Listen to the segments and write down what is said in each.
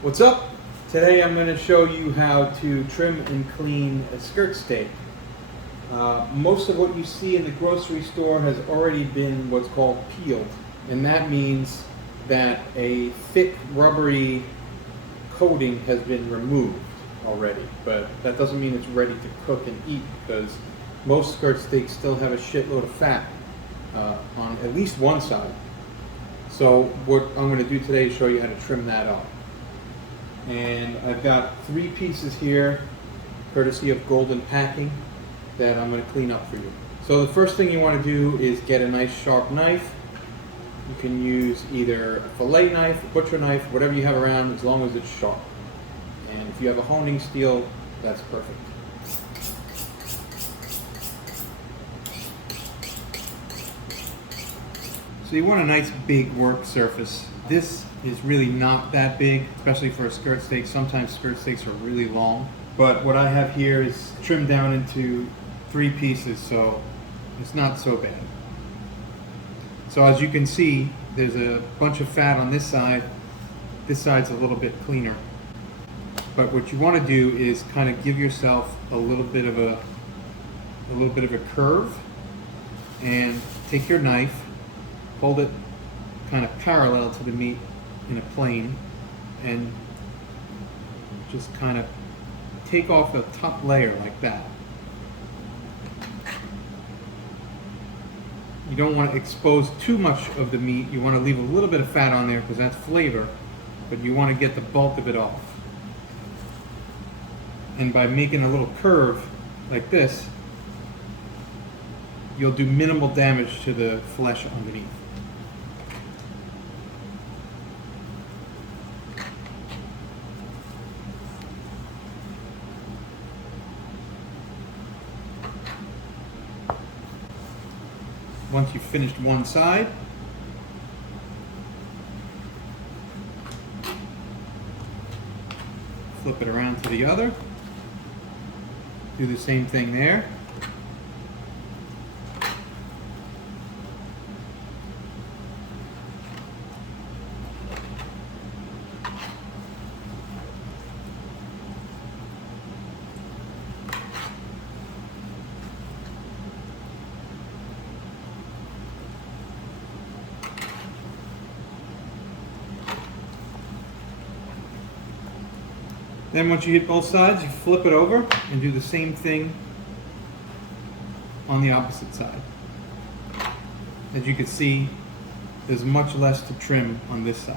What's up? Today I'm going to show you how to trim and clean a skirt steak. Most of what you see in the grocery store has already been what's called peeled, and that means that a thick rubbery coating has been removed already, but that doesn't mean it's ready to cook and eat, because most skirt steaks still have a shitload of fat on at least one side. So what I'm going to do today is show you how to trim that up. And I've got 3 pieces here, courtesy of Golden Packing, that I'm going to clean up for you. So the first thing you want to do is get a nice sharp knife. You can use either a fillet knife, a butcher knife, whatever you have around, as long as it's sharp. And if you have a honing steel, that's perfect. So you want a nice big work surface. This is really not that big, especially for a skirt steak. Sometimes skirt steaks are really long. But what I have here is trimmed down into 3 pieces, so it's not so bad. So as you can see, there's a bunch of fat on this side. This side's a little bit cleaner. But what you want to do is kind of give yourself a little bit of a curve, and take your knife, hold it kind of parallel to the meat in a plane, and just kind of take off the top layer like that. You don't want to expose too much of the meat. You want to leave a little bit of fat on there because that's flavor, but you want to get the bulk of it off. And by making a little curve like this, you'll do minimal damage to the flesh underneath. Once you've finished one side, flip it around to the other. Do the same thing there. Then once you hit both sides, you flip it over and do the same thing on the opposite side. As you can see, there's much less to trim on this side.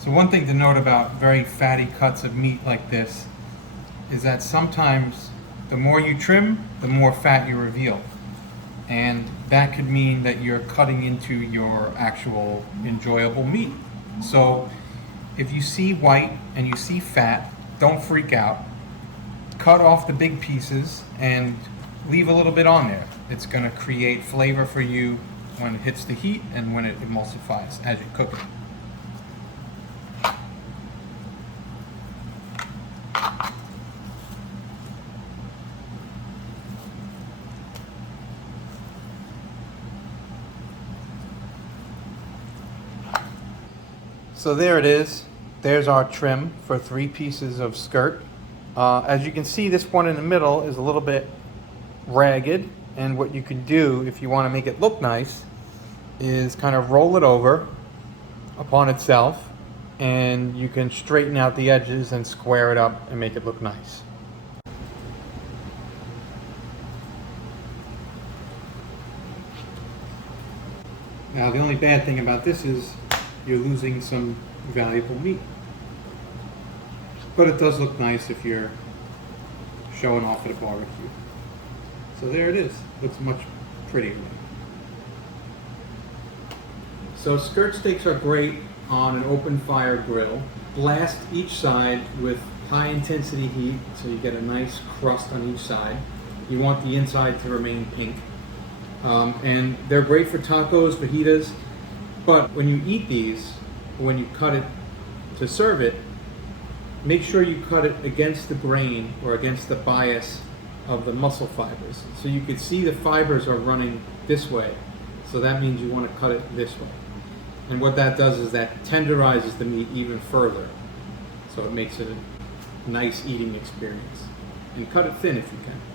So one thing to note about very fatty cuts of meat like this is that sometimes the more you trim, the more fat you reveal. And that could mean that you're cutting into your actual enjoyable meat. So if you see white and you see fat, don't freak out. Cut off the big pieces and leave a little bit on there. It's going to create flavor for you when it hits the heat and when it emulsifies as you cook it. So there it is. There's our trim for 3 pieces of skirt. As you can see, this one in the middle is a little bit ragged, and what you can do if you want to make it look nice is kind of roll it over upon itself, and you can straighten out the edges and square it up and make it look nice. Now the only bad thing about this is you're losing some valuable meat. But it does look nice if you're showing off at a barbecue. So there it is. Looks much prettier. So skirt steaks are great on an open fire grill. Blast each side with high intensity heat so you get a nice crust on each side. You want the inside to remain pink. And they're great for tacos, fajitas, but when you eat these, when you cut it to serve it, make sure you cut it against the grain or against the bias of the muscle fibers. So you can see the fibers are running this way. So that means you want to cut it this way. And what that does is that tenderizes the meat even further. So it makes it a nice eating experience. And cut it thin if you can.